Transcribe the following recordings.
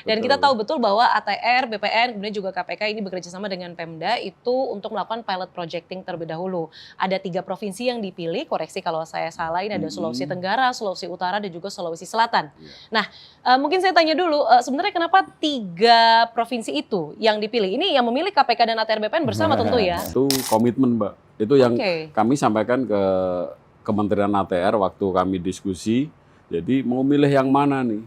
Dan kita tahu betul bahwa ATR, BPN, kemudian juga KPK ini bekerja sama dengan Pemda itu untuk melakukan pilot projecting terlebih dahulu. Ada 3 provinsi yang dipilih, koreksi kalau saya salah, ini ada Sulawesi Tenggara, Sulawesi Utara, dan juga Sulawesi Selatan. Nah, mungkin saya tanya dulu, sebenarnya kenapa 3 provinsi itu yang dipilih? Ini yang memilih KPK dan ATR BPN bersama tentu ya? Itu komitmen, Mbak. Itu yang kami sampaikan ke Kementerian ATR waktu kami diskusi. Jadi mau milih yang mana nih?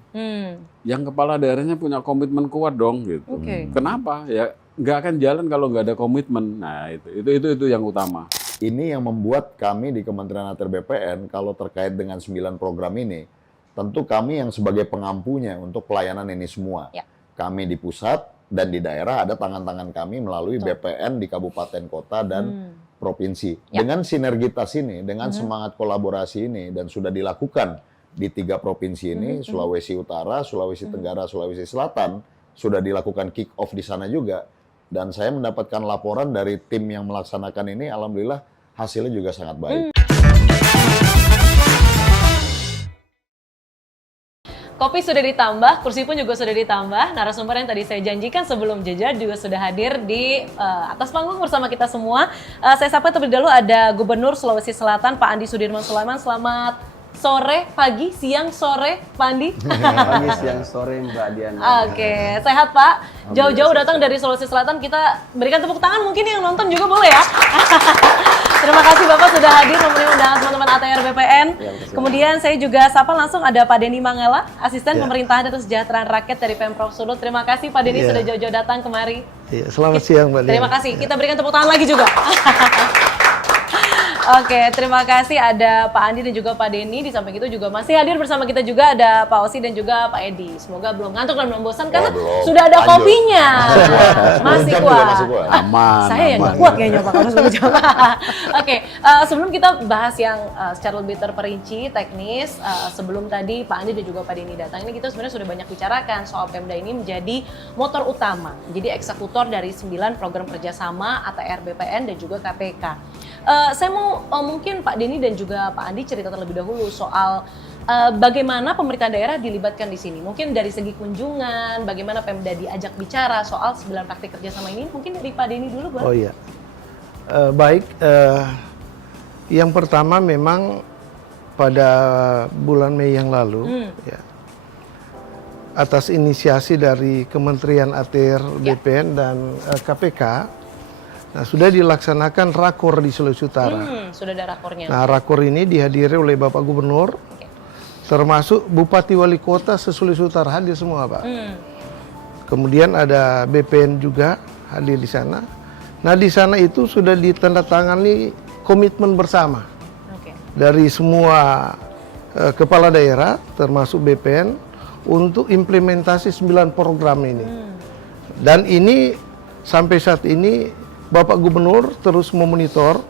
Yang kepala daerahnya punya komitmen kuat dong gitu. Kenapa? Ya nggak akan jalan kalau nggak ada komitmen. Nah itu yang utama. Ini yang membuat kami di Kementerian ATR BPN kalau terkait dengan 9 program ini, tentu kami yang sebagai pengampunya untuk pelayanan ini semua. Kami di pusat dan di daerah ada tangan-tangan kami melalui BPN di kabupaten kota dan provinsi. Dengan sinergitas ini, dengan semangat kolaborasi ini dan sudah dilakukan di 3 provinsi ini, Sulawesi Utara, Sulawesi Tenggara, Sulawesi Selatan, sudah dilakukan kick off di sana juga. Dan saya mendapatkan laporan dari tim yang melaksanakan ini, alhamdulillah hasilnya juga sangat baik. Kopi sudah ditambah, kursi pun juga sudah ditambah. Narasumber yang tadi saya janjikan sebelum jeda juga sudah hadir di atas panggung bersama kita semua. Saya sapa terlebih dahulu ada Gubernur Sulawesi Selatan, Pak Andi Sudirman Sulaiman. Selamat sore, pagi, siang, sore, Pak Andi. Pagi, siang, sore, Mbak Diana. Oke, sehat Pak. Jauh-jauh datang dari Sulawesi Selatan, kita berikan tepuk tangan, mungkin yang nonton juga boleh ya. Terima kasih Bapak sudah hadir memenuhi undangan teman-teman ATR BPN. Kemudian saya juga sapa langsung ada Pak Denny Mangala, Asisten Pemerintahan dan Kesejahteraan Rakyat dari Pemprov Sulut. Terima kasih Pak Denny sudah jauh-jauh datang kemari. Selamat siang Mbak Diana. Terima kasih, kita berikan tepuk tangan lagi juga. Oke, terima kasih ada Pak Andi dan juga Pak Denny. Di samping itu juga masih hadir bersama kita juga ada Pak Osi dan juga Pak Edi. Semoga belum ngantuk dan belum bosan karena sudah ada kopinya. Masih kuat. Aman. Saya yang nggak kuat kayaknya Pak kalau sudah coba. Oke, sebelum kita bahas yang secara lebih terperinci, teknis, sebelum tadi Pak Andi dan juga Pak Denny datang, ini kita sebenarnya sudah banyak bicarakan soal Pemda ini menjadi motor utama, menjadi eksekutor dari 9 program kerjasama ATR BPN dan juga KPK. Saya mau mungkin Pak Denny dan juga Pak Andi cerita terlebih dahulu soal bagaimana pemerintah daerah dilibatkan di sini. Mungkin dari segi kunjungan, bagaimana Pemda diajak bicara soal 9 praktik kerjasama ini. Mungkin dari Pak Denny dulu, boleh? Oh iya, baik. Yang pertama memang pada bulan Mei yang lalu, ya, atas inisiasi dari Kementerian ATR BPN dan KPK, nah, sudah dilaksanakan rakor di Sulawesi Utara. Sudah ada rakornya. Nah, rakor ini dihadiri oleh Bapak Gubernur, termasuk Bupati Wali Kota se-Sulawesi Utara hadir semua, Pak. Kemudian ada BPN juga hadir di sana. Nah, di sana itu sudah ditandatangani komitmen bersama dari semua kepala daerah, termasuk BPN, untuk implementasi 9 program ini. Dan ini sampai saat ini Bapak Gubernur terus memonitor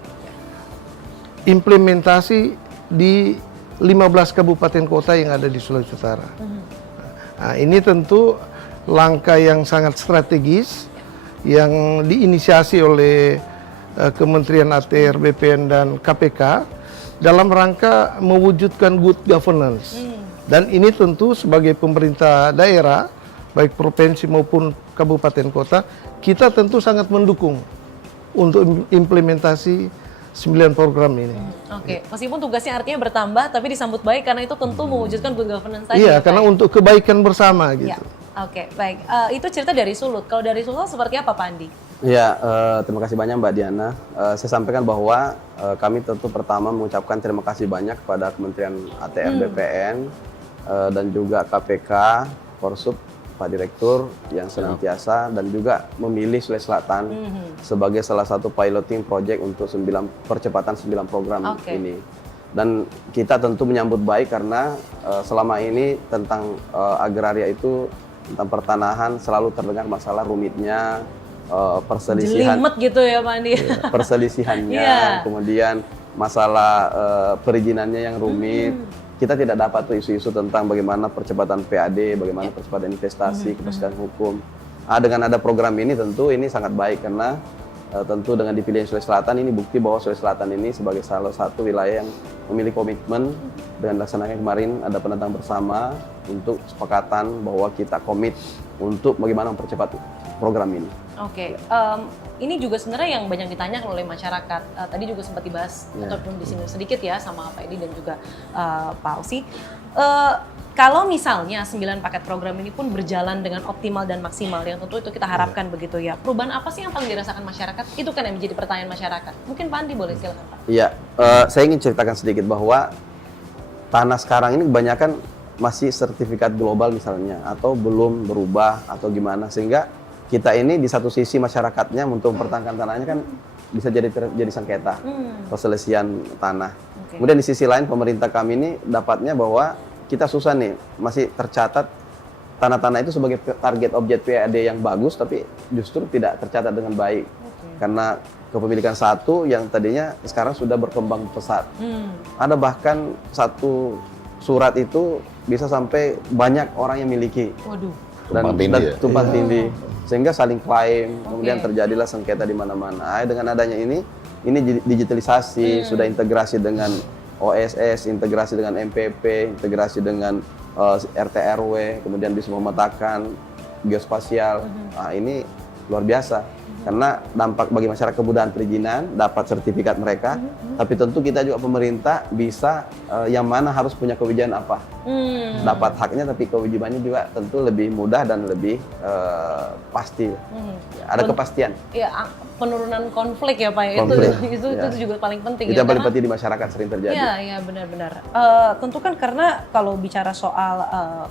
implementasi di 15 kabupaten kota yang ada di Sulawesi Utara. Nah, ini tentu langkah yang sangat strategis yang diinisiasi oleh Kementerian ATR, BPN, dan KPK dalam rangka mewujudkan good governance. Dan ini tentu sebagai pemerintah daerah, baik provinsi maupun kabupaten kota, kita tentu sangat mendukung untuk implementasi 9 program ini. Oke, meskipun tugasnya artinya bertambah, tapi disambut baik karena itu tentu mewujudkan good governance tadi. Iya, karena untuk kebaikan bersama gitu. Oke, baik. Itu cerita dari Sulut. Kalau dari Sulut seperti apa, Pak Andi? Ya, terima kasih banyak Mbak Diana. Saya sampaikan bahwa kami tentu pertama mengucapkan terima kasih banyak kepada Kementerian ATR BPN dan juga KPK, Korsub, Pak Direktur yang senantiasa dan juga memilih Sulawesi Selatan sebagai salah satu piloting project untuk percepatan 9 program ini. Dan kita tentu menyambut baik karena selama ini tentang agraria itu, tentang pertanahan selalu terdengar masalah rumitnya, perselisihan. Jelimet gitu ya Pak Andi. Perselisihannya, kemudian masalah perizinannya yang rumit. Kita tidak dapat tuh isu-isu tentang bagaimana percepatan PAD, bagaimana percepatan investasi, kepastian hukum. Dengan ada program ini tentu ini sangat baik karena tentu dengan dipilihnya Sulawesi Selatan ini bukti bahwa Sulawesi Selatan ini sebagai salah satu wilayah yang memiliki komitmen dengan laksananya kemarin ada penentang bersama untuk kesepakatan bahwa kita komit untuk bagaimana mempercepat program ini. Oke, ini juga sebenarnya yang banyak ditanyakan oleh masyarakat. Tadi juga sempat dibahas ataupun disinggung sedikit ya sama Pak Edi dan juga Pak Ausi. Kalau misalnya 9 paket program ini pun berjalan dengan optimal dan maksimal, yang tentu itu kita harapkan begitu ya. Perubahan apa sih yang paling dirasakan masyarakat? Itu kan yang menjadi pertanyaan masyarakat. Mungkin Pak Andi boleh silakan Pak. Iya, saya ingin ceritakan sedikit bahwa tanah sekarang ini kebanyakan masih sertifikat global misalnya, atau belum berubah atau gimana, sehingga kita ini di satu sisi masyarakatnya untuk mempertahankan tanahnya kan bisa jadi sengketa perselisihan tanah. Kemudian di sisi lain pemerintah kami ini dapatnya bahwa kita susah nih, masih tercatat tanah-tanah itu sebagai target objek PAD yang bagus, tapi justru tidak tercatat dengan baik. Karena kepemilikan satu yang tadinya sekarang sudah berkembang pesat. Ada bahkan satu surat itu bisa sampai banyak orang yang miliki. Waduh. Dan tumpang tindih. Sehingga saling klaim, kemudian terjadilah sengketa di mana-mana. Dengan adanya ini digitalisasi, sudah integrasi dengan OSS, integrasi dengan MPP, integrasi dengan RT RW, kemudian bisa memetakan geospasial. Ini luar biasa. Karena dampak bagi masyarakat kemudahan perizinan, dapat sertifikat mereka, tapi tentu kita juga pemerintah bisa yang mana harus punya kewajiban apa. Dapat haknya, tapi kewajibannya juga tentu lebih mudah dan lebih pasti. Ada kepastian. Ya, penurunan konflik ya Pak. Itu juga paling penting. Itu yang paling penting di masyarakat sering terjadi. Iya benar-benar. Tentu kan karena kalau bicara soal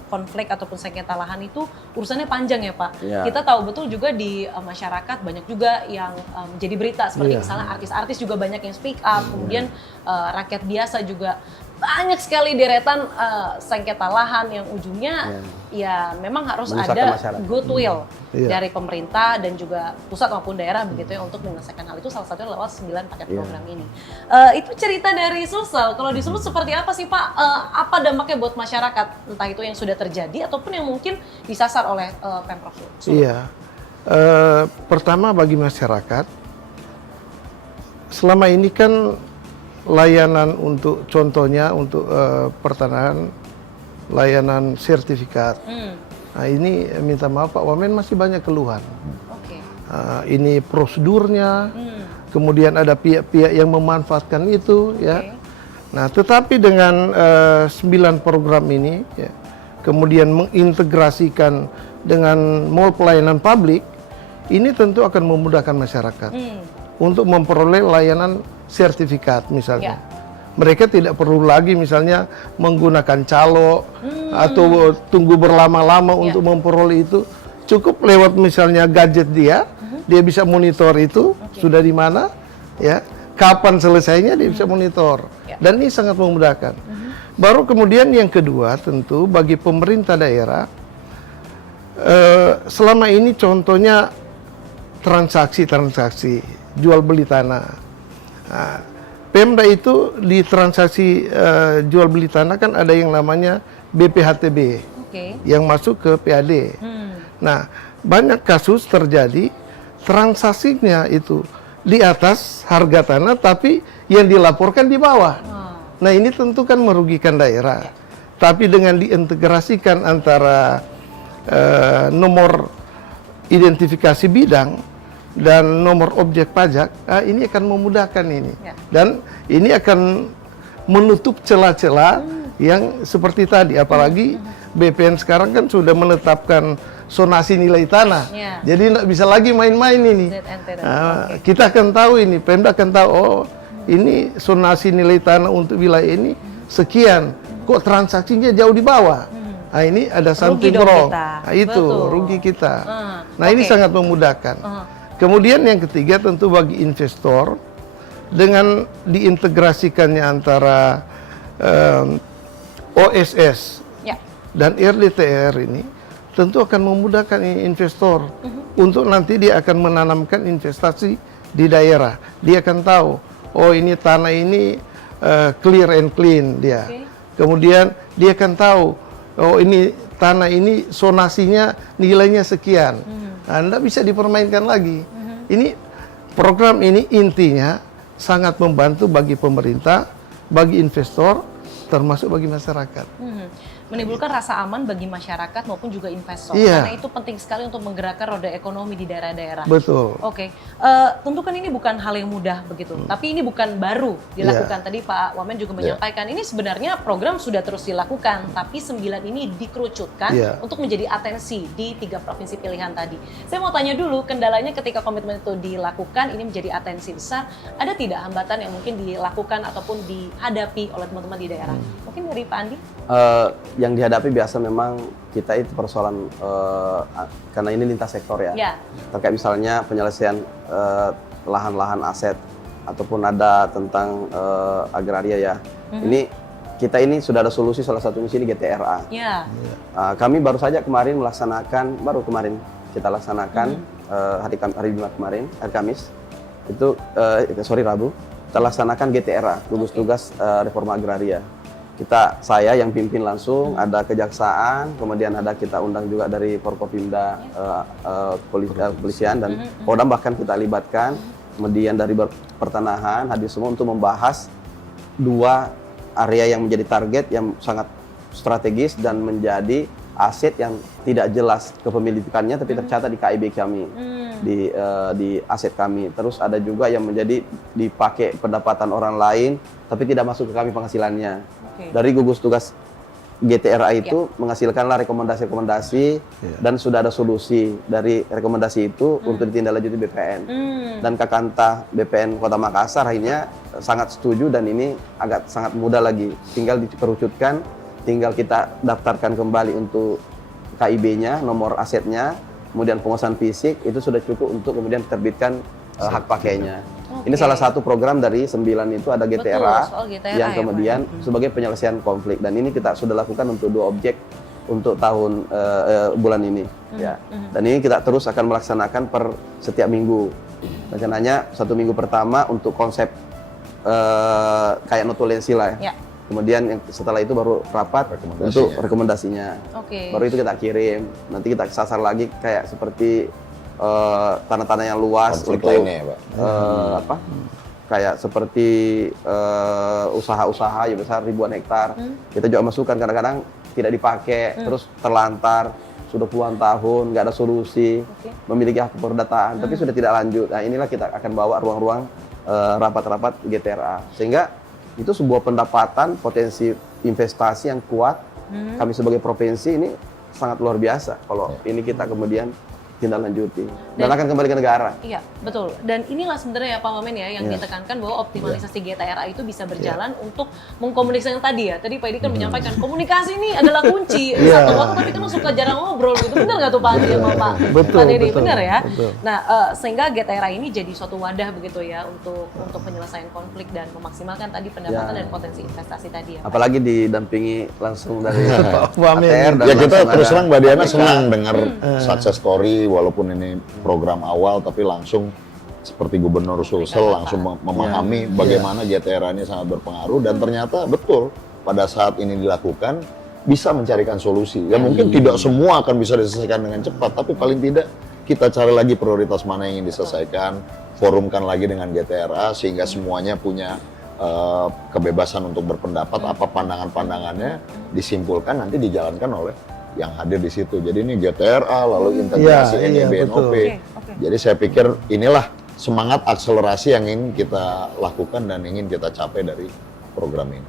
konflik ataupun sengketa lahan itu urusannya panjang ya Pak. Kita tahu betul juga di masyarakat banyak juga yang menjadi berita seperti misalnya artis-artis juga banyak yang speak up, kemudian rakyat biasa juga banyak sekali deretan sengketa lahan yang ujungnya ya memang harus ada goodwill dari pemerintah dan juga pusat maupun daerah begitu ya untuk menyelesaikan hal itu, salah satunya lewat 9 paket program ini. Itu cerita dari Sulsel. Kalau di Sulut seperti apa sih Pak? Apa dampaknya buat masyarakat, entah itu yang sudah terjadi ataupun yang mungkin disasar oleh Pemprov Sulut? Iya. Pertama bagi masyarakat, selama ini kan layanan untuk contohnya untuk pertanahan, layanan sertifikat. Nah ini minta maaf Pak Wamen masih banyak keluhan. Ini prosedurnya, kemudian ada pihak-pihak yang memanfaatkan itu, ya. Nah tetapi dengan 9 program ini, ya, kemudian mengintegrasikan dengan mall pelayanan publik, ini tentu akan memudahkan masyarakat untuk memperoleh layanan sertifikat misalnya. Mereka tidak perlu lagi misalnya menggunakan calo atau tunggu berlama-lama untuk memperoleh itu. Cukup lewat misalnya gadget dia bisa monitor itu sudah di mana, ya, kapan selesainya dia bisa monitor. Dan ini sangat memudahkan. Baru kemudian yang kedua tentu bagi pemerintah daerah, selama ini contohnya transaksi jual beli tanah. Nah, Pemda itu di transaksi jual beli tanah kan ada yang namanya BPHTB yang masuk ke PAD. Nah, banyak kasus terjadi transaksinya itu di atas harga tanah tapi yang dilaporkan di bawah. Nah, ini tentu kan merugikan daerah. Tapi dengan diintegrasikan antara nomor identifikasi bidang dan nomor objek pajak, ini akan memudahkan ini. Dan ini akan menutup celah-celah yang seperti tadi. Apalagi BPN sekarang kan sudah menetapkan zonasi nilai tanah. Jadi nggak bisa lagi main-main ini. Kita akan tahu ini, Pemda akan tahu, oh ini zonasi nilai tanah untuk wilayah ini sekian. Kok transaksinya jauh di bawah? Nah ini ada something wrong. Nah itu rugi kita. Nah ini sangat memudahkan. Kemudian yang ketiga tentu bagi investor, dengan diintegrasikannya antara OSS dan RDTR ini tentu akan memudahkan investor untuk nanti dia akan menanamkan investasi di daerah. Dia akan tahu, oh ini tanah ini clear and clean dia. Kemudian dia akan tahu, oh ini tanah ini zonasinya nilainya sekian. Anda bisa dipermainkan lagi. Ini program ini intinya sangat membantu bagi pemerintah, bagi investor, termasuk bagi masyarakat. menimbulkan rasa aman bagi masyarakat maupun juga investor. Iya. Karena itu penting sekali untuk menggerakkan roda ekonomi di daerah-daerah. Betul. Oke, tentu kan ini bukan hal yang mudah begitu, tapi ini bukan baru dilakukan. Tadi Pak Wamen juga menyampaikan, ini sebenarnya program sudah terus dilakukan, tapi 9 ini dikerucutkan untuk menjadi atensi di 3 provinsi pilihan tadi. Saya mau tanya dulu, kendalanya ketika komitmen itu dilakukan, ini menjadi atensi besar, ada tidak hambatan yang mungkin dilakukan ataupun dihadapi oleh teman-teman di daerah? Mungkin dari Pak Andi? Yang dihadapi biasa memang kita itu persoalan karena ini lintas sektor ya. Terkait misalnya penyelesaian lahan-lahan aset ataupun ada tentang agraria ya. Ini kita ini sudah ada solusi, salah satunya sini GTRA. Kami baru saja kemarin kita laksanakan hari Jumat kemarin, hari Kamis itu Rabu kita laksanakan GTRA, gugus tugas reforma agraria. Saya yang pimpin langsung, ada kejaksaan, kemudian ada kita undang juga dari Forkopimda, kepolisian dan Kodam bahkan kita libatkan, kemudian dari pertanahan hadir semua untuk membahas 2 area yang menjadi target yang sangat strategis dan menjadi aset yang tidak jelas kepemilikannya tapi tercatat di KIB kami, di aset kami. Terus ada juga yang menjadi dipakai pendapatan orang lain tapi tidak masuk ke kami penghasilannya. Dari gugus tugas GTRA itu menghasilkanlah rekomendasi-rekomendasi dan sudah ada solusi dari rekomendasi itu untuk ditindaklanjuti BPN. Dan Kakanta BPN Kota Makassar akhirnya sangat setuju dan ini sangat mudah lagi. Tinggal dikerucutkan, tinggal kita daftarkan kembali untuk KIB-nya, nomor asetnya, kemudian penguasaan fisik itu sudah cukup untuk kemudian diterbitkan hak pakainya. Ini salah satu program dari 9 itu ada GTRA, yang kemudian sebagai penyelesaian konflik dan ini kita sudah lakukan untuk 2 objek untuk tahun bulan ini ya. Dan ini kita terus akan melaksanakan per setiap minggu. Rencananya 1 minggu pertama untuk konsep kayak notulensi lah ya. Kemudian setelah itu baru rapat untuk rekomendasinya. Baru itu kita kirim. Nanti kita sasar lagi kayak seperti tanah-tanah yang luas konflik untuk lainnya, Pak. kayak seperti usaha-usaha yang besar ribuan hektar. Kita juga masukkan kadang-kadang tidak dipakai, terus terlantar sudah puluhan tahun nggak ada solusi, memiliki hak perdataan tapi sudah tidak lanjut. Nah inilah kita akan bawa ruang-ruang rapat-rapat GTRA sehingga itu sebuah pendapatan potensi investasi yang kuat. Kami sebagai provinsi ini sangat luar biasa kalau ini kita kemudian tindak lanjuti dan akan kembali ke negara. Iya, betul. Dan inilah sebenarnya ya Pak Wamen ya yang ditekankan bahwa optimalisasi GTRA itu bisa berjalan untuk mengkomunikasikan tadi ya. Tadi Pak Edi kan menyampaikan komunikasi ini adalah kunci. Satu waktu tapi kan suka jarang ngobrol gitu. Benar nggak tuh Pak Edi sama Pak Dedi? Benar ya? Nah, sehingga GTRA ini jadi suatu wadah begitu ya untuk penyelesaian konflik dan memaksimalkan tadi pendapatan dan potensi investasi tadi ya. Apalagi didampingi langsung dari Pak Wamen. Ya kita terus terang Mbak Diana senang dengar success story walaupun ini program awal tapi langsung seperti Gubernur Sulsel langsung memahami bagaimana GTRA ini sangat berpengaruh dan ternyata betul pada saat ini dilakukan bisa mencarikan solusi. Ya mungkin tidak semua akan bisa diselesaikan dengan cepat tapi paling tidak kita cari lagi prioritas mana yang ingin diselesaikan, forumkan lagi dengan GTRA sehingga semuanya punya kebebasan untuk berpendapat apa pandangan-pandangannya disimpulkan nanti dijalankan oleh yang hadir di situ. Jadi ini GTRA lalu integrasi NEB-NOP. Jadi saya pikir inilah semangat akselerasi yang ingin kita lakukan dan ingin kita capai dari program ini.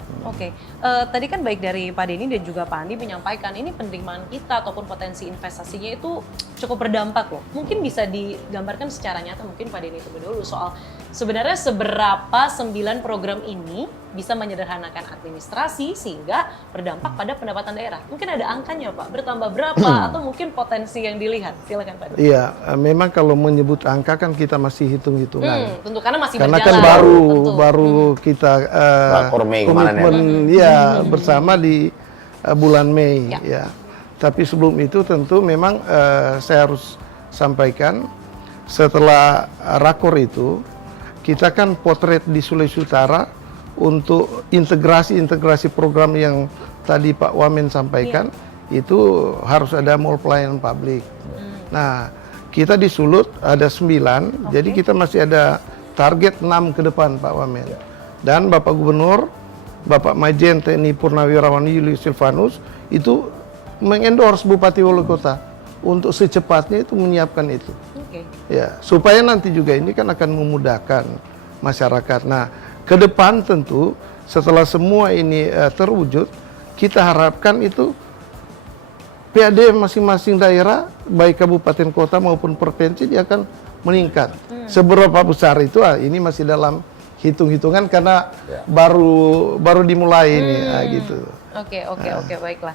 Tadi kan baik dari Pak Denny dan juga Pak Andi menyampaikan ini penerimaan kita ataupun potensi investasinya itu cukup berdampak loh. Mungkin bisa digambarkan secara nyata mungkin Pak Denny terlebih dulu soal sebenarnya seberapa 9 program ini bisa menyederhanakan administrasi sehingga berdampak pada pendapatan daerah. Mungkin ada angkanya Pak, bertambah berapa atau mungkin potensi yang dilihat. Silakan Pak Denny. Iya, memang kalau menyebut angka kan kita masih hitung-hitungan. Tentu karena masih karena berjalan. Karena kan baru kita komitmen bersama di bulan Mei ya. Tapi sebelum itu tentu memang saya harus sampaikan setelah rakor itu kita kan potret di Sulawesi Utara untuk integrasi program yang tadi Pak Wamen sampaikan itu harus ada mall pelayanan publik. Nah kita di Sulut ada 9, jadi kita masih ada target 6 ke depan Pak Wamen. Dan Bapak Gubernur Bapak Majen TNI Purnawirawan Julius Silvanus itu mengendorse Bupati Wali Kota untuk secepatnya itu menyiapkan itu. Ya, supaya nanti juga ini kan akan memudahkan masyarakat. Nah, ke depan tentu setelah semua ini terwujud, kita harapkan itu PAD masing-masing daerah, baik kabupaten kota maupun provinsi, dia akan meningkat. Seberapa besar itu, ini masih dalam hitung-hitungan karena baru dimulai ini, gitu. Oke, baiklah.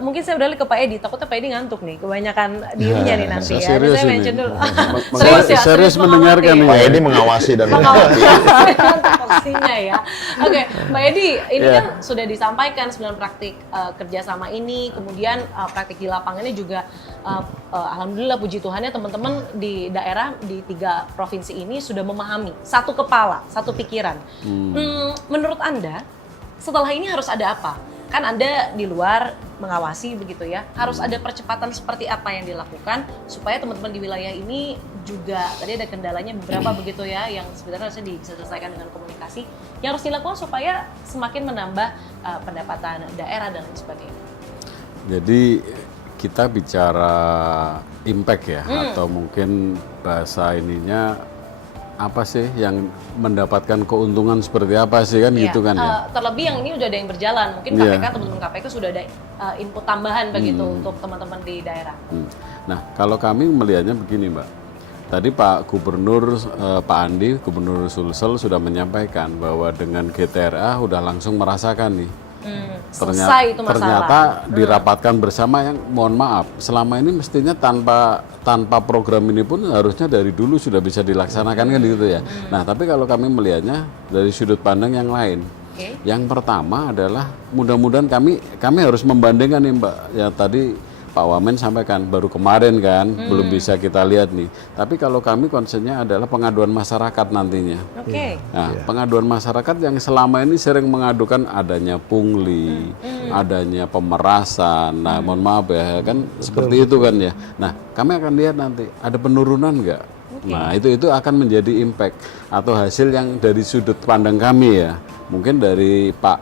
Mungkin saya beralih ke Pak Edi. Takutnya Pak Edi ngantuk nih, kebanyakan dirinya nih nanti ya. Serius Saya ini. mention dulu. Serius mendengarkan nih. Pak Edi mengawasi dan mengawasi. Porsinya ya. Oke, Pak Edi, ini kan sudah disampaikan 9 praktik kerjasama ini, kemudian praktik di lapangannya juga, alhamdulillah puji Tuhannya teman-teman di daerah di 3 provinsi ini sudah memahami, satu kepala, satu pikiran. Menurut Anda, setelah ini harus ada apa? Kan Anda di luar mengawasi begitu ya, harus ada percepatan seperti apa yang dilakukan supaya teman-teman di wilayah ini juga, tadi ada kendalanya beberapa begitu ya, yang sebenarnya harusnya bisa diselesaikan dengan komunikasi, yang harus dilakukan supaya semakin menambah pendapatan daerah dan lain sebagainya. Jadi kita bicara impact ya, atau mungkin bahasa ininya apa sih yang mendapatkan keuntungan seperti apa sih kan gitu kan ya. Terlebih yang ini udah ada yang berjalan, mungkin KPK teman-teman KPK sudah ada input tambahan begitu untuk teman-teman di daerah. Nah kalau kami melihatnya begini Mbak, tadi Pak Gubernur Pak Andi, Gubernur Sulsel sudah menyampaikan bahwa dengan GTRA udah langsung merasakan nih. Selesai itu masalah. Ternyata dirapatkan bersama yang mohon maaf selama ini mestinya tanpa program ini pun harusnya dari dulu sudah bisa dilaksanakan kan gitu ya. Nah tapi kalau kami melihatnya dari sudut pandang yang lain. Yang pertama adalah mudah-mudahan kami harus membandingkan nih Mbak ya, tadi Pak Wamen sampaikan baru kemarin kan belum bisa kita lihat nih. Tapi kalau kami konsennya adalah pengaduan masyarakat nantinya. Nah, pengaduan masyarakat yang selama ini sering mengadukan adanya pungli, adanya pemerasan. Nah, mohon maaf ya kan seperti itu kan ya. Nah, kami akan lihat nanti ada penurunan nggak. Nah, itu akan menjadi impact atau hasil yang dari sudut pandang kami ya. Mungkin dari Pak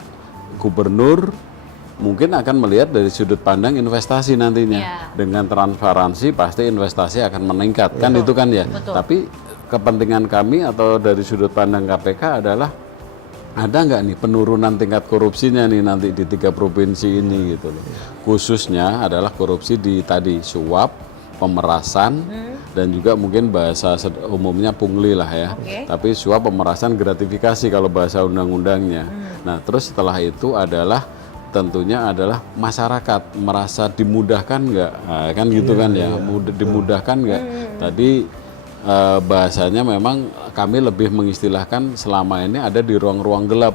Gubernur mungkin akan melihat dari sudut pandang investasi nantinya. Dengan transparansi pasti investasi akan meningkat kan itu kan ya. Tapi kepentingan kami atau dari sudut pandang KPK adalah ada nggak nih penurunan tingkat korupsinya nih nanti di 3 provinsi ini gitu loh. Khususnya adalah korupsi di tadi suap, pemerasan dan juga mungkin bahasa umumnya pungli lah ya. Tapi suap, pemerasan, gratifikasi kalau bahasa undang-undangnya. Nah, terus setelah itu adalah tentunya adalah masyarakat merasa dimudahkan nggak, kan gitu kan ya, dimudahkan nggak. Tadi bahasanya memang kami lebih mengistilahkan selama ini ada di ruang-ruang gelap.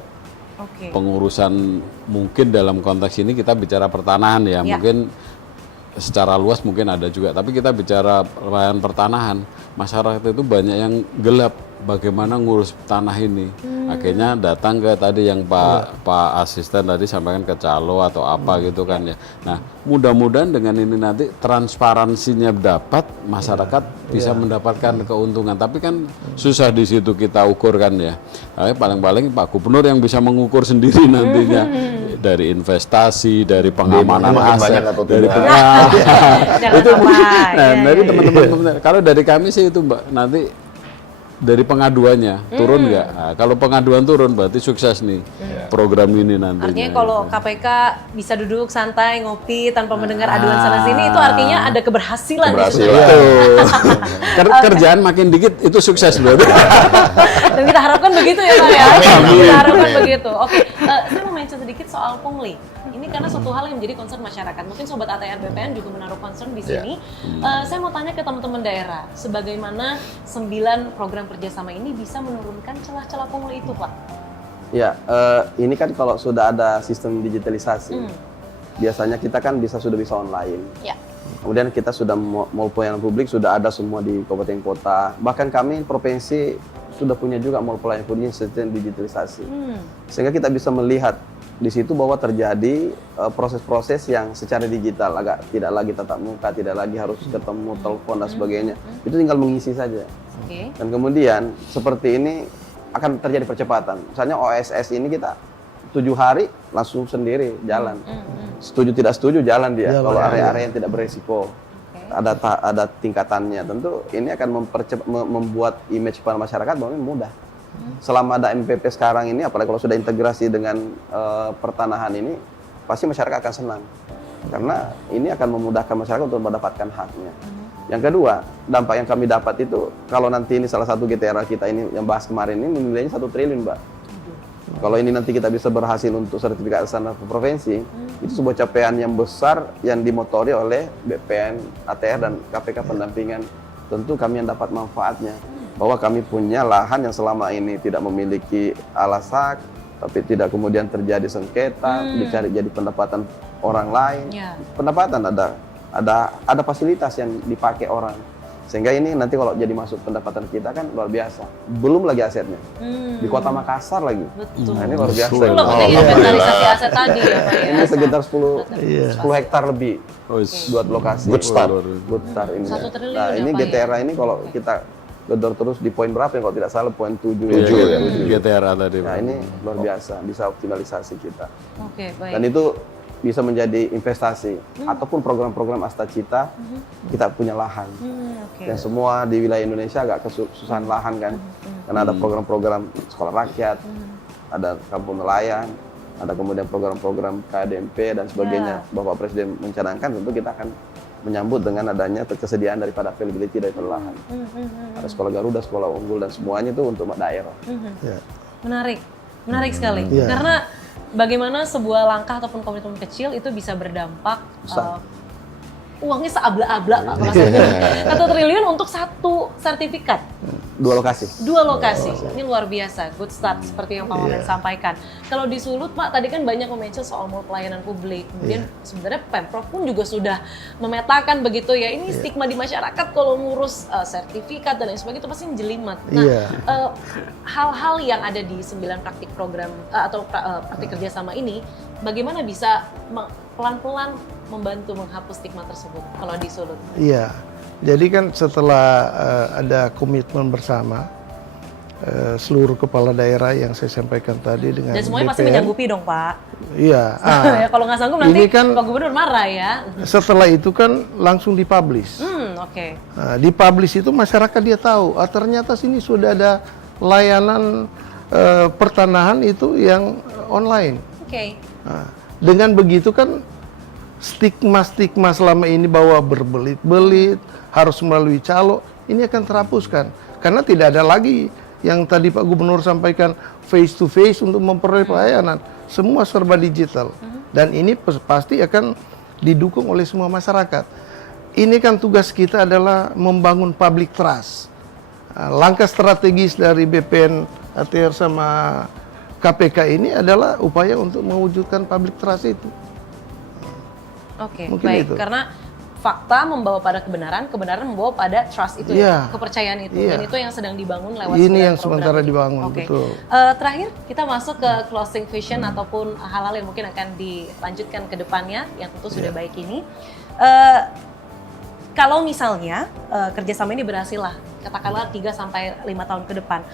Pengurusan mungkin dalam konteks ini kita bicara pertanahan ya, mungkin secara luas mungkin ada juga, tapi kita bicara pelayanan pertanahan, masyarakat itu banyak yang gelap bagaimana ngurus tanah ini. Akhirnya datang ke tadi yang Pak Asisten tadi sampaikan ke calo atau apa gitu kan ya. Nah, mudah-mudahan dengan ini nanti transparansinya dapat, masyarakat bisa mendapatkan keuntungan. Tapi kan susah di situ kita ukur kan ya. Tapi paling-paling Pak Gubernur yang bisa mengukur sendiri nantinya dari investasi, dari pengamanan aset, dari itu mungkin. Nah, dari teman-teman kalau dari kami sih itu Mbak, nanti dari pengaduannya turun nggak? Nah, kalau pengaduan turun berarti sukses nih program ini nantinya. Artinya kalau KPK bisa duduk santai ngopi tanpa mendengar aduan sana sini, itu artinya ada keberhasilan. Kerjaan makin dikit itu sukses loh. Dan kita harapkan begitu ya Pak ya. Kita harapkan begitu. Oke, saya mau mention sedikit soal pungli. Ini karena suatu hal yang menjadi concern masyarakat. Mungkin Sobat ATR BPN juga menaruh concern di sini. Saya mau tanya ke teman-teman daerah, sebagaimana 9 program kerjasama ini bisa menurunkan celah-celah pungli itu, Pak? Ya, ini kan kalau sudah ada sistem digitalisasi, biasanya kita kan sudah bisa online. Kemudian kita sudah mall pelayanan publik sudah ada semua di kabupaten kota. Bahkan kami provinsi sudah punya juga mall pelayanan publik sistem digitalisasi. Sehingga kita bisa melihat di situ bahwa terjadi proses-proses yang secara digital, agak tidak lagi tatap muka, tidak lagi harus ketemu telepon dan sebagainya. Itu tinggal mengisi saja. Dan kemudian seperti ini akan terjadi percepatan. Misalnya OSS ini kita 7 hari langsung sendiri jalan. Setuju tidak setuju jalan dia. Jalan, Kalau ya. area yang tidak beresiko. Ada tingkatannya. Tentu ini akan membuat image pada masyarakat bahwa ini mudah. Selama ada MPP sekarang ini, apalagi kalau sudah integrasi dengan pertanahan ini, pasti masyarakat akan senang. Karena ini akan memudahkan masyarakat untuk mendapatkan haknya. Yang kedua, dampak yang kami dapat itu, kalau nanti ini salah satu GTRA kita ini yang bahas kemarin ini nilainya 1 triliun, Mbak. Kalau ini nanti kita bisa berhasil untuk sertifikasi standar provinsi, itu sebuah capaian yang besar yang dimotori oleh BPN, ATR, dan KPK pendampingan. Tentu kami yang dapat manfaatnya. Bahwa kami punya lahan yang selama ini tidak memiliki alasak, tapi tidak kemudian terjadi sengketa, dicari jadi pendapatan orang lain. Pendapatan ada fasilitas yang dipakai orang. Sehingga ini nanti kalau jadi masuk pendapatan kita kan luar biasa. Belum lagi asetnya. Di Kota Makassar lagi. Betul. Nah, ini luar biasa. Itu loh penting inventarisasi aset tadi ya Pak ya. Ini sekitar 10 hektar lebih. Buat lokasi. Good start. Good start ini. 1 triliun Nah, ya, ini Pak, GTRA ini kalau kita gedor terus di poin berapa ya, kalau tidak salah poin 7 ya. GTRA tadi. Nah, ini luar biasa, bisa optimalisasi kita. Oke, baik. Dan itu bisa menjadi investasi ataupun program-program Astacita. Kita punya lahan. Dan semua di wilayah Indonesia agak kesusahan lahan kan. Karena ada program-program sekolah rakyat, ada kampung nelayan, ada kemudian program-program KDMP dan sebagainya. Bapak Presiden mencanangkan, tentu kita akan menyambut dengan adanya ketersediaan daripada availability dari lahan. Ada sekolah Garuda, sekolah unggul, dan semuanya itu untuk daerah. Menarik sekali. Karena bagaimana sebuah langkah ataupun komitmen kecil itu bisa berdampak uangnya seabla-abla Pak, maksudnya 1 triliun untuk 1 sertifikat. 2 lokasi. 2 lokasi. Ini luar biasa, good start seperti yang Pak Wamen sampaikan. Kalau di Sulut Pak, tadi kan banyak mention soal mall pelayanan publik. Kemudian sebenarnya Pemprov pun juga sudah memetakan begitu ya. Ini stigma di masyarakat kalau ngurus sertifikat dan lain sebagainya itu pasti jelimet. Nah, hal-hal yang ada di 9 praktik program atau praktik kerjasama ini, bagaimana bisa pelan-pelan membantu menghapus stigma tersebut kalau di Sulut? Iya, jadi kan setelah ada komitmen bersama seluruh kepala daerah yang saya sampaikan tadi dengan dan semuanya BPN, pasti menyanggupi dong Pak. Iya. Ya, kalau nggak sanggup nanti kan, Pak Gubernur marah ya. Setelah itu kan langsung dipublish. Oke. Nah, dipublish itu masyarakat dia tahu, ternyata sini sudah ada layanan pertanahan itu yang online. Oke. Nah, dengan begitu kan stigma-stigma selama ini bahwa berbelit-belit, harus melalui calo, ini akan terhapuskan. Karena tidak ada lagi yang tadi Pak Gubernur sampaikan face to face untuk memperoleh pelayanan. Semua serba digital. Dan ini pasti akan didukung oleh semua masyarakat. Ini kan tugas kita adalah membangun public trust. Langkah strategis dari BPN, ATR sama KPK ini adalah upaya untuk mewujudkan public trust itu. Oke, Mungkin baik. itu. Karena fakta membawa pada kebenaran, kebenaran membawa pada trust itu ya, kepercayaan itu. Dan itu yang sedang dibangun lewat ini yang program sementara itu. dibangun, Oke. betul. Terakhir, kita masuk ke closing vision ataupun hal-hal yang mungkin akan dilanjutkan ke depannya, yang tentu sudah baik ini. Kalau misalnya kerjasama ini berhasil lah, katakanlah 3-5 tahun ke depan,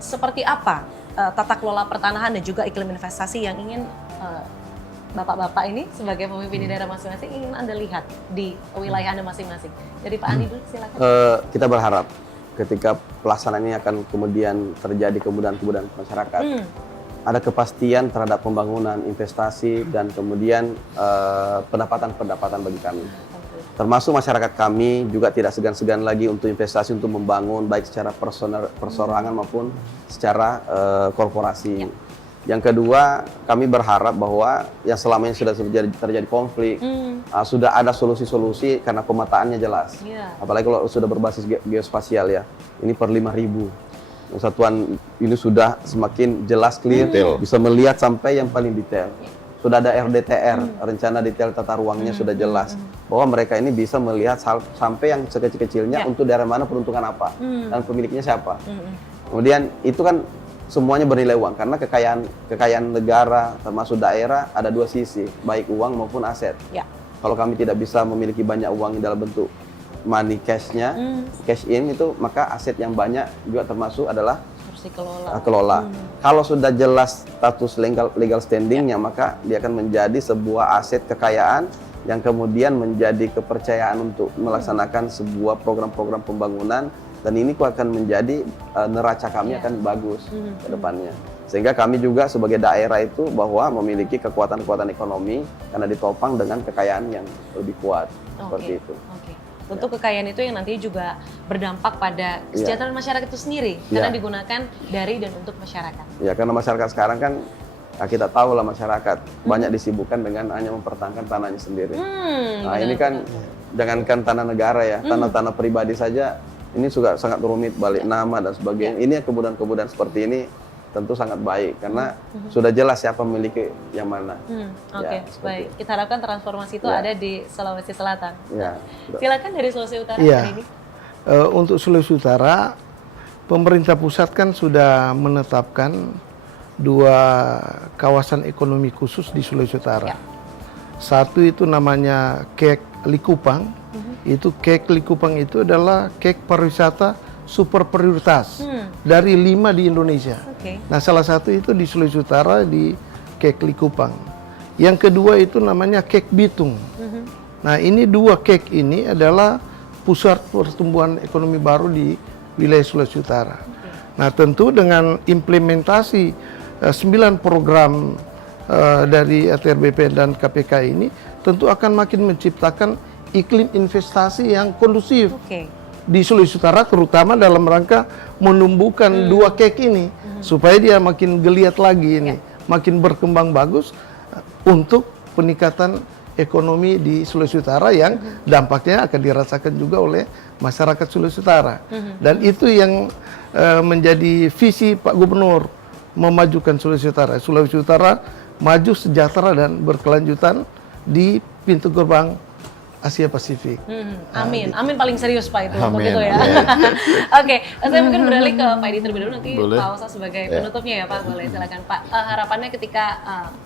seperti apa tata kelola pertanahan dan juga iklim investasi yang ingin Bapak-bapak ini sebagai pemimpin di daerah masing-masing ingin Anda lihat di wilayah Anda masing-masing? Dari Pak Andi dulu, silakan. Kita berharap ketika pelaksanaan ini akan kemudian terjadi kemudahan-kemudahan masyarakat, ada kepastian terhadap pembangunan, investasi, dan kemudian pendapatan-pendapatan bagi kami. Termasuk masyarakat kami juga tidak segan-segan lagi untuk investasi untuk membangun baik secara persorangan maupun secara korporasi. Yang kedua, kami berharap bahwa yang selama ini sudah terjadi konflik, sudah ada solusi-solusi karena pemetaannya jelas. Apalagi kalau sudah berbasis geospasial ya, ini per 5.000. Satuan ini sudah semakin jelas, clear, bisa melihat sampai yang paling detail. Sudah ada RDTR, rencana detail tata ruangnya sudah jelas. Bahwa mereka ini bisa melihat sampai yang sekecil-kecilnya untuk daerah mana peruntukan apa, dan pemiliknya siapa. Kemudian itu kan semuanya bernilai uang, karena kekayaan negara termasuk daerah ada 2 sisi, baik uang maupun aset. Kalau kami tidak bisa memiliki banyak uang dalam bentuk money cash-nya, cash in itu, maka aset yang banyak juga termasuk adalah harus dikelola. Kelola. Kalau sudah jelas status legal standingnya, maka dia akan menjadi sebuah aset kekayaan yang kemudian menjadi kepercayaan untuk melaksanakan sebuah program-program pembangunan, dan ini akan menjadi neraca kami akan bagus ke depannya. Sehingga kami juga sebagai daerah itu bahwa memiliki kekuatan-kekuatan ekonomi karena ditopang dengan kekayaan yang lebih kuat, seperti itu. Tentu kekayaan itu yang nantinya juga berdampak pada kesejahteraan masyarakat itu sendiri, karena digunakan dari dan untuk masyarakat. Ya, karena masyarakat sekarang kan kita tahu lah, masyarakat banyak disibukkan dengan hanya mempertahankan tanahnya sendiri. Nah, ini kan jangankan tanah negara ya, tanah-tanah pribadi saja ini juga sangat rumit, balik nama dan sebagainya. Ini kemudahan-kemudahan seperti ini tentu sangat baik karena sudah jelas siapa memiliki yang mana. Oke, baik. Kita harapkan transformasi itu ada di Sulawesi Selatan. Ya, silakan dari Sulawesi Utara hari ini. Untuk Sulawesi Utara, pemerintah pusat kan sudah menetapkan 2 kawasan ekonomi khusus di Sulawesi Utara. Satu itu namanya Kek Likupang. Itu Kek Likupang itu adalah kek pariwisata super prioritas dari 5 di Indonesia. Nah, salah satu itu di Sulawesi Utara di Kek Likupang. Yang kedua itu namanya Kek Bitung. Nah, ini 2 kek ini adalah pusat pertumbuhan ekonomi baru di wilayah Sulawesi Utara. Nah, tentu dengan implementasi 9 program dari ATR BPN dan KPK ini tentu akan makin menciptakan iklim investasi yang kondusif di Sulawesi Utara, terutama dalam rangka menumbuhkan 2 kek ini supaya dia makin geliat lagi ini, makin berkembang bagus untuk peningkatan ekonomi di Sulawesi Utara yang dampaknya akan dirasakan juga oleh masyarakat Sulawesi Utara. Dan itu yang menjadi visi Pak Gubernur, memajukan Sulawesi Utara. Sulawesi Utara maju, sejahtera dan berkelanjutan di pintu gerbang Asia Pasifik. Amin, amin paling serius Pak itu untuk Amin. itu ya. Oke, saya mungkin beralih ke Pak Edi terlebih dahulu, nanti Pak Osa sebagai penutupnya ya Pak, boleh silakan Pak. Harapannya ketika,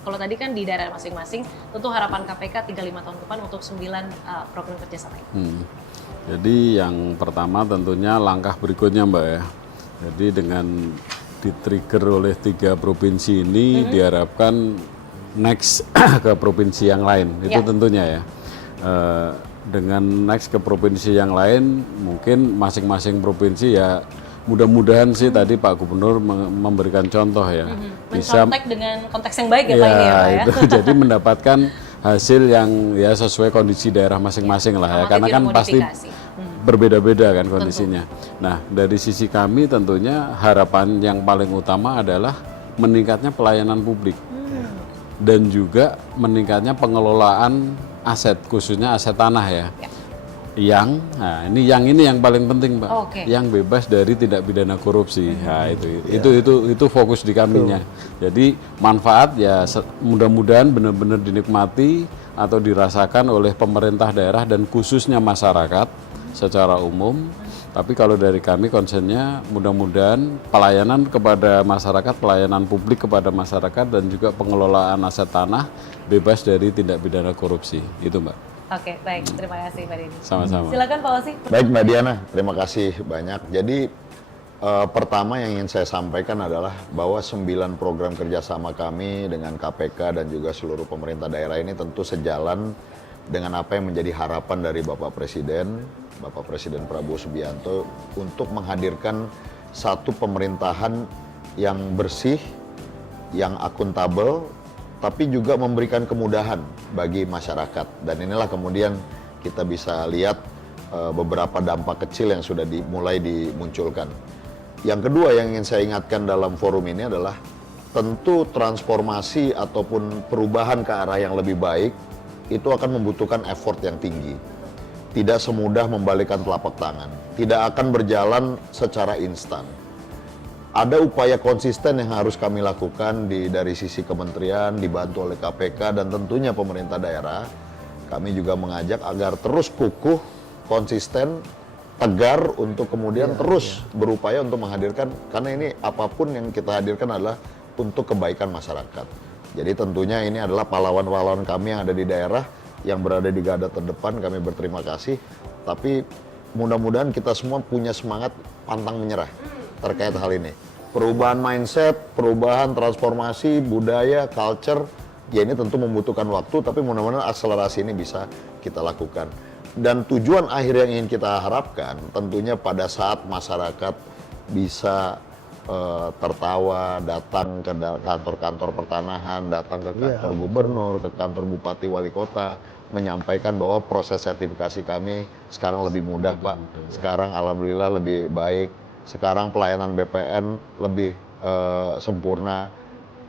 kalau tadi kan di daerah masing-masing, tentu harapan KPK 3-5 tahun ke depan untuk 9 program kerjasama ini. Jadi yang pertama tentunya langkah berikutnya Mbak ya. Jadi dengan di-trigger oleh 3 provinsi ini diharapkan next ke provinsi yang lain, itu tentunya ya. Dengan next ke provinsi yang lain, mungkin masing-masing provinsi ya mudah-mudahan sih tadi Pak Gubernur memberikan contoh ya, bisa dengan konteks yang baik ya Pak ini ya Pak ya. Itu jadi mendapatkan hasil yang ya sesuai kondisi daerah masing-masing lah ya, karena kan pasti berbeda-beda kan kondisinya. Nah, dari sisi kami tentunya harapan yang paling utama adalah meningkatnya pelayanan publik dan juga meningkatnya pengelolaan aset, khususnya aset tanah ya. Yang ini yang paling penting Pak, yang bebas dari tindak pidana korupsi. Nah, itu fokus di kaminya. Jadi manfaat ya mudah-mudahan benar-benar dinikmati atau dirasakan oleh pemerintah daerah dan khususnya masyarakat secara umum. Tapi kalau dari kami konsennya mudah-mudahan pelayanan kepada masyarakat, pelayanan publik kepada masyarakat dan juga pengelolaan aset tanah bebas dari tindak pidana korupsi. Itu Mbak. Oke, baik. Terima kasih Pak Deni. Sama-sama. Silakan Pak Osi. Baik Mbak Diana, terima kasih banyak. Jadi pertama yang ingin saya sampaikan adalah bahwa 9 program kerjasama kami dengan KPK dan juga seluruh pemerintah daerah ini tentu sejalan dengan apa yang menjadi harapan dari Bapak Presiden Prabowo Subianto untuk menghadirkan satu pemerintahan yang bersih, yang akuntabel, tapi juga memberikan kemudahan bagi masyarakat. Dan inilah kemudian kita bisa lihat beberapa dampak kecil yang sudah mulai dimunculkan. Yang kedua yang ingin saya ingatkan dalam forum ini adalah tentu transformasi ataupun perubahan ke arah yang lebih baik itu akan membutuhkan effort yang tinggi. Tidak semudah membalikkan telapak tangan. Tidak akan berjalan secara instan. Ada upaya konsisten yang harus kami lakukan dari sisi kementerian, dibantu oleh KPK dan tentunya pemerintah daerah. Kami juga mengajak agar terus kukuh, konsisten, tegar untuk kemudian terus berupaya untuk menghadirkan, karena ini apapun yang kita hadirkan adalah untuk kebaikan masyarakat. Jadi tentunya ini adalah pahlawan-pahlawan kami yang ada di daerah, yang berada di garda terdepan. Kami berterima kasih, tapi mudah-mudahan kita semua punya semangat pantang menyerah terkait hal ini. Perubahan mindset, perubahan transformasi, budaya, culture, ya ini tentu membutuhkan waktu, tapi mudah-mudahan akselerasi ini bisa kita lakukan. Dan tujuan akhir yang ingin kita harapkan, tentunya pada saat masyarakat bisa tertawa, datang ke kantor-kantor pertanahan, datang ke kantor gubernur, ke kantor bupati, wali kota, menyampaikan bahwa proses sertifikasi kami sekarang lebih mudah, Pak. Sekarang alhamdulillah lebih baik. Sekarang pelayanan BPN lebih sempurna.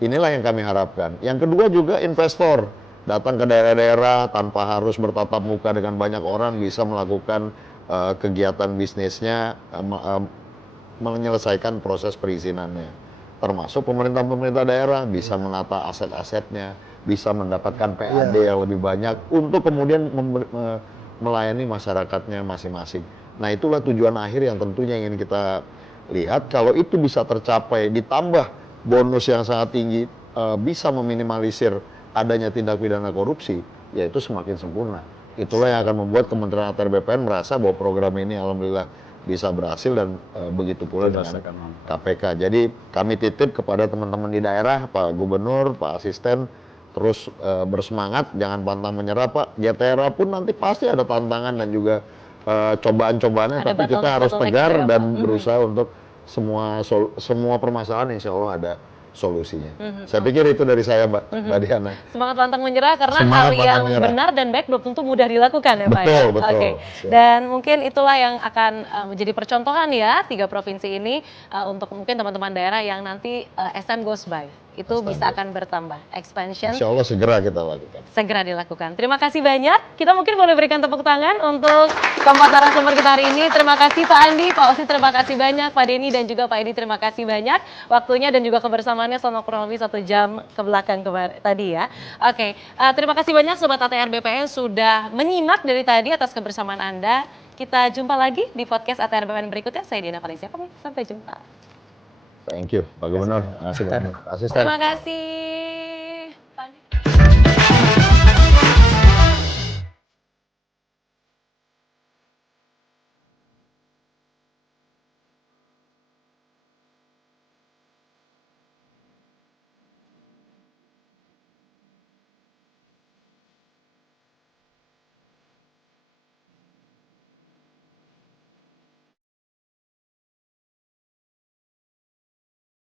Inilah yang kami harapkan. Yang kedua juga investor datang ke daerah-daerah tanpa harus bertatap muka dengan banyak orang, bisa melakukan kegiatan bisnisnya, menyelesaikan proses perizinannya. Termasuk pemerintah daerah bisa menata aset-asetnya, bisa mendapatkan PAD yang lebih banyak untuk kemudian melayani masyarakatnya masing-masing. Nah, itulah tujuan akhir yang tentunya ingin kita lihat. Kalau itu bisa tercapai, ditambah bonus yang sangat tinggi, bisa meminimalisir adanya tindak pidana korupsi, ya itu semakin sempurna. Itulah yang akan membuat Kementerian ATR BPN merasa bahwa program ini alhamdulillah bisa berhasil, dan begitu pula dengan KPK. Jadi kami titip kepada teman-teman di daerah, Pak Gubernur, Pak Asisten, terus bersemangat, jangan pantang menyerah, Pak. JTRA pun nanti pasti ada tantangan dan juga cobaan-cobaannya, tapi kita harus tegar dan berusaha untuk semua permasalahan insya Allah ada solusinya. Saya pikir itu dari saya, Mbak Diana. Semangat pantang menyerah, karena hal yang benar dan baik belum tentu mudah dilakukan ya Pak. Betul, ya? betul. Oke. Dan mungkin itulah yang akan menjadi percontohan ya 3 provinsi ini untuk mungkin teman-teman daerah yang nanti SM goes by. Itu bisa akan bertambah. Expansion. Insya Allah segera kita lakukan. Segera dilakukan. Terima kasih banyak. Kita mungkin boleh berikan tepuk tangan untuk keempat narasumber kita hari ini. Terima kasih Pak Andi, Pak Osi terima kasih banyak, Pak Denny dan juga Pak Edi terima kasih banyak waktunya dan juga kebersamaannya selama kurang lebih 1 jam ke belakang tadi ya. Oke, terima kasih banyak Sobat ATR BPN sudah menyimak dari tadi atas kebersamaan Anda. Kita jumpa lagi di podcast ATR BPN berikutnya. Saya Diana Valencia, sampai jumpa. Thank you, Pak Gubernur. Terima kasih, Pak Asisten. Terima kasih.